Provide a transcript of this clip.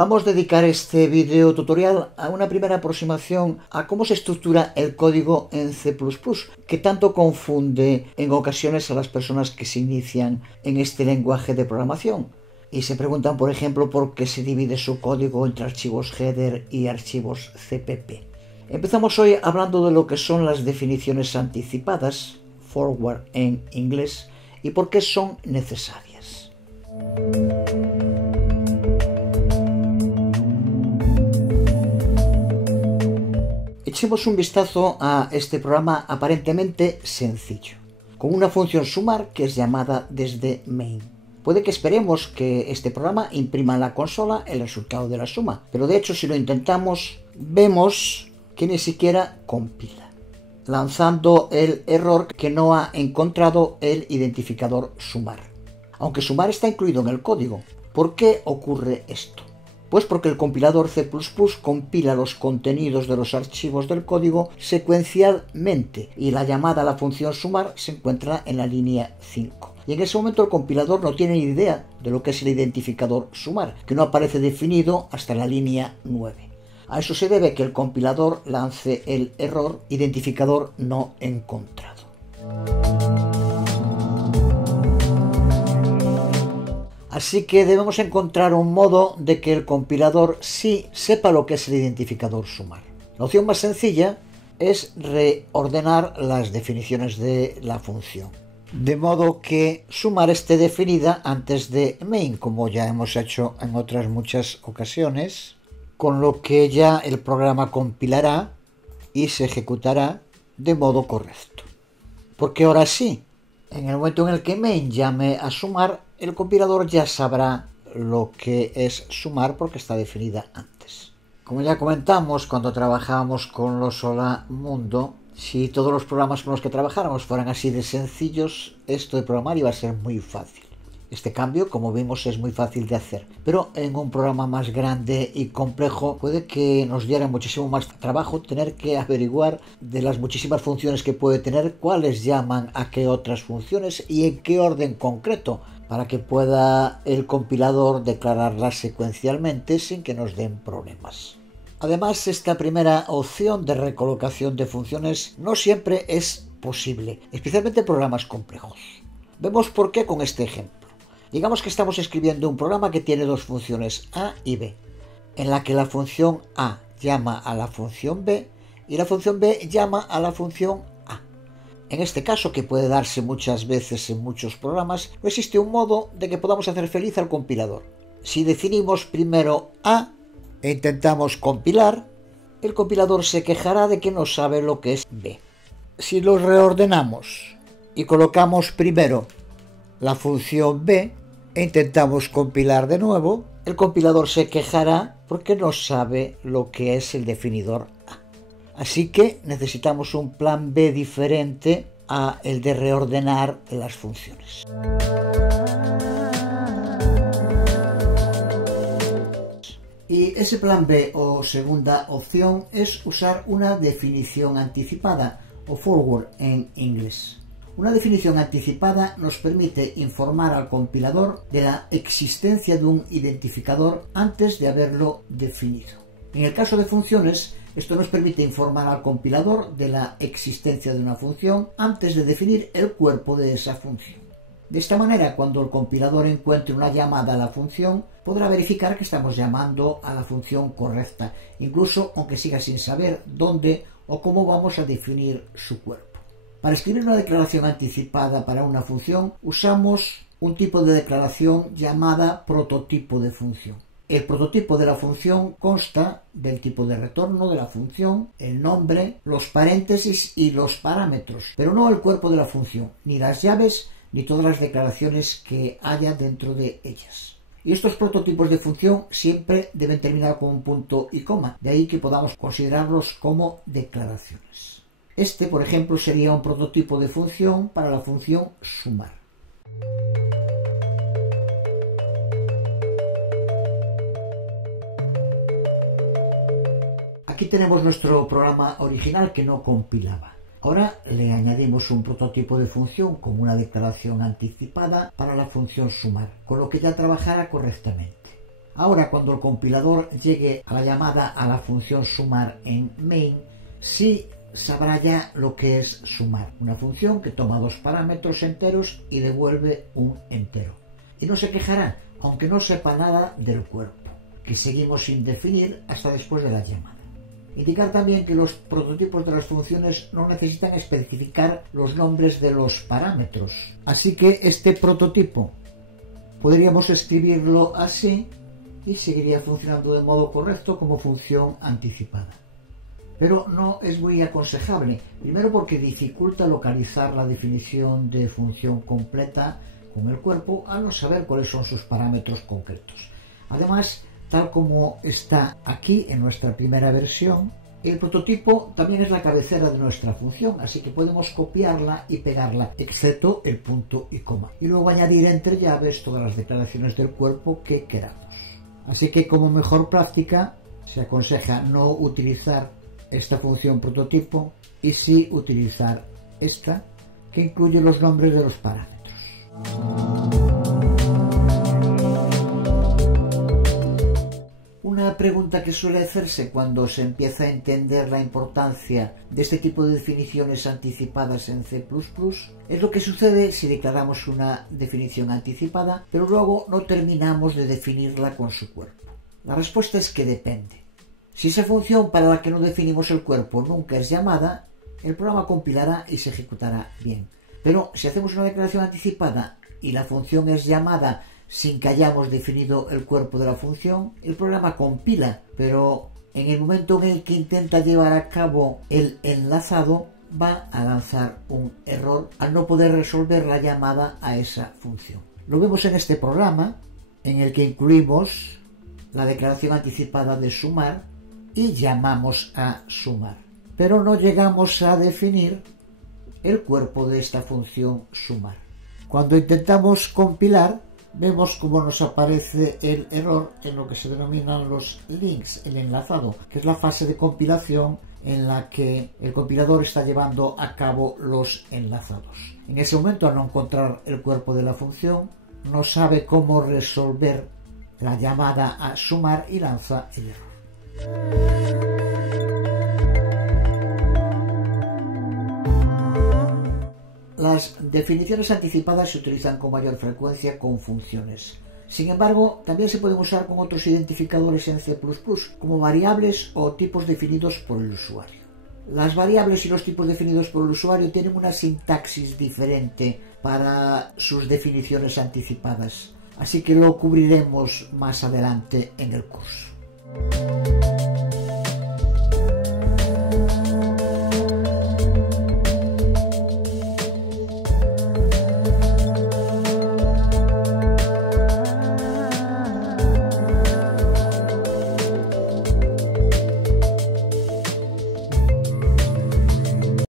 Vamos a dedicar este video tutorial a una primera aproximación a cómo se estructura el código en C++, que tanto confunde en ocasiones a las personas que se inician en este lenguaje de programación y se preguntan, por ejemplo, por qué se divide su código entre archivos header y archivos CPP. Empezamos hoy hablando de lo que son las definiciones anticipadas, forward en inglés, y por qué son necesarias. Echemos un vistazo a este programa aparentemente sencillo, con una función sumar que es llamada desde main. Puede que esperemos que este programa imprima en la consola el resultado de la suma, pero de hecho si lo intentamos vemos que ni siquiera compila, lanzando el error que no ha encontrado el identificador sumar. Aunque sumar está incluido en el código. ¿Por qué ocurre esto? Pues porque el compilador C++ compila los contenidos de los archivos del código secuencialmente y la llamada a la función sumar se encuentra en la línea 5. Y en ese momento el compilador no tiene ni idea de lo que es el identificador sumar, que no aparece definido hasta la línea 9. A eso se debe que el compilador lance el error identificador no encontrado. Así que debemos encontrar un modo de que el compilador sí sepa lo que es el identificador sumar. La opción más sencilla es reordenar las definiciones de la función, de modo que sumar esté definida antes de main, como ya hemos hecho en otras muchas ocasiones, con lo que ya el programa compilará y se ejecutará de modo correcto. Porque ahora sí, en el momento en el que main llame a sumar, el compilador ya sabrá lo que es sumar porque está definida antes. Como ya comentamos cuando trabajábamos con los Hola Mundo, si todos los programas con los que trabajáramos fueran así de sencillos, esto de programar iba a ser muy fácil. Este cambio, como vimos, es muy fácil de hacer, pero en un programa más grande y complejo puede que nos diera muchísimo más trabajo tener que averiguar de las muchísimas funciones que puede tener, cuáles llaman a qué otras funciones y en qué orden concreto, para que pueda el compilador declararlas secuencialmente sin que nos den problemas. Además, esta primera opción de recolocación de funciones no siempre es posible, especialmente en programas complejos. Vemos por qué con este ejemplo. Digamos que estamos escribiendo un programa que tiene dos funciones A y B, en la que la función A llama a la función B y la función B llama a la función A. En este caso, que puede darse muchas veces en muchos programas, no existe un modo de que podamos hacer feliz al compilador. Si definimos primero A e intentamos compilar, el compilador se quejará de que no sabe lo que es B. Si lo reordenamos y colocamos primero la función B e intentamos compilar de nuevo, el compilador se quejará porque no sabe lo que es el definidor A. Así que necesitamos un plan B diferente a el de reordenar las funciones. Y ese plan B o segunda opción es usar una definición anticipada o forward en inglés. Una definición anticipada nos permite informar al compilador de la existencia de un identificador antes de haberlo definido. En el caso de funciones, esto nos permite informar al compilador de la existencia de una función antes de definir el cuerpo de esa función. De esta manera, cuando el compilador encuentre una llamada a la función, podrá verificar que estamos llamando a la función correcta, incluso aunque siga sin saber dónde o cómo vamos a definir su cuerpo. Para escribir una declaración anticipada para una función, usamos un tipo de declaración llamada prototipo de función. El prototipo de la función consta del tipo de retorno de la función, el nombre, los paréntesis y los parámetros, pero no el cuerpo de la función, ni las llaves, ni todas las declaraciones que haya dentro de ellas. Y estos prototipos de función siempre deben terminar con un punto y coma, de ahí que podamos considerarlos como declaraciones. Este, por ejemplo, sería un prototipo de función para la función sumar. Aquí tenemos nuestro programa original que no compilaba. Ahora le añadimos un prototipo de función con una declaración anticipada para la función sumar, con lo que ya trabajará correctamente. Ahora, cuando el compilador llegue a la llamada a la función sumar en main, sí sabrá ya lo que es sumar, una función que toma dos parámetros enteros y devuelve un entero. Y no se quejará, aunque no sepa nada del cuerpo, que seguimos sin definir hasta después de la llamada. Indicar también que los prototipos de las funciones no necesitan especificar los nombres de los parámetros. Así que este prototipo podríamos escribirlo así y seguiría funcionando de modo correcto como función anticipada. Pero no es muy aconsejable, primero porque dificulta localizar la definición de función completa con el cuerpo al no saber cuáles son sus parámetros concretos. Además, tal como está aquí en nuestra primera versión, el prototipo también es la cabecera de nuestra función, así que podemos copiarla y pegarla, excepto el punto y coma, y luego añadir entre llaves todas las declaraciones del cuerpo que queramos. Así que como mejor práctica se aconseja no utilizar esta función prototipo y sí utilizar esta, que incluye los nombres de los parámetros. Una pregunta que suele hacerse cuando se empieza a entender la importancia de este tipo de definiciones anticipadas en C++ es lo que sucede si declaramos una definición anticipada, pero luego no terminamos de definirla con su cuerpo. La respuesta es que depende. Si esa función para la que no definimos el cuerpo nunca es llamada, el programa compilará y se ejecutará bien. Pero si hacemos una declaración anticipada y la función es llamada sin que hayamos definido el cuerpo de la función, el programa compila, pero en el momento en el que intenta llevar a cabo el enlazado, va a lanzar un error al no poder resolver la llamada a esa función. Lo vemos en este programa, en el que incluimos la declaración anticipada de sumar y llamamos a sumar, pero no llegamos a definir el cuerpo de esta función sumar. Cuando intentamos compilar, vemos cómo nos aparece el error en lo que se denominan los links, el enlazado, que es la fase de compilación en la que el compilador está llevando a cabo los enlazados. En ese momento, al no encontrar el cuerpo de la función, no sabe cómo resolver la llamada a sumar y lanza el error. Las definiciones anticipadas se utilizan con mayor frecuencia con funciones. Sin embargo, también se pueden usar con otros identificadores en C++, como variables o tipos definidos por el usuario. Las variables y los tipos definidos por el usuario tienen una sintaxis diferente para sus definiciones anticipadas, así que lo cubriremos más adelante en el curso.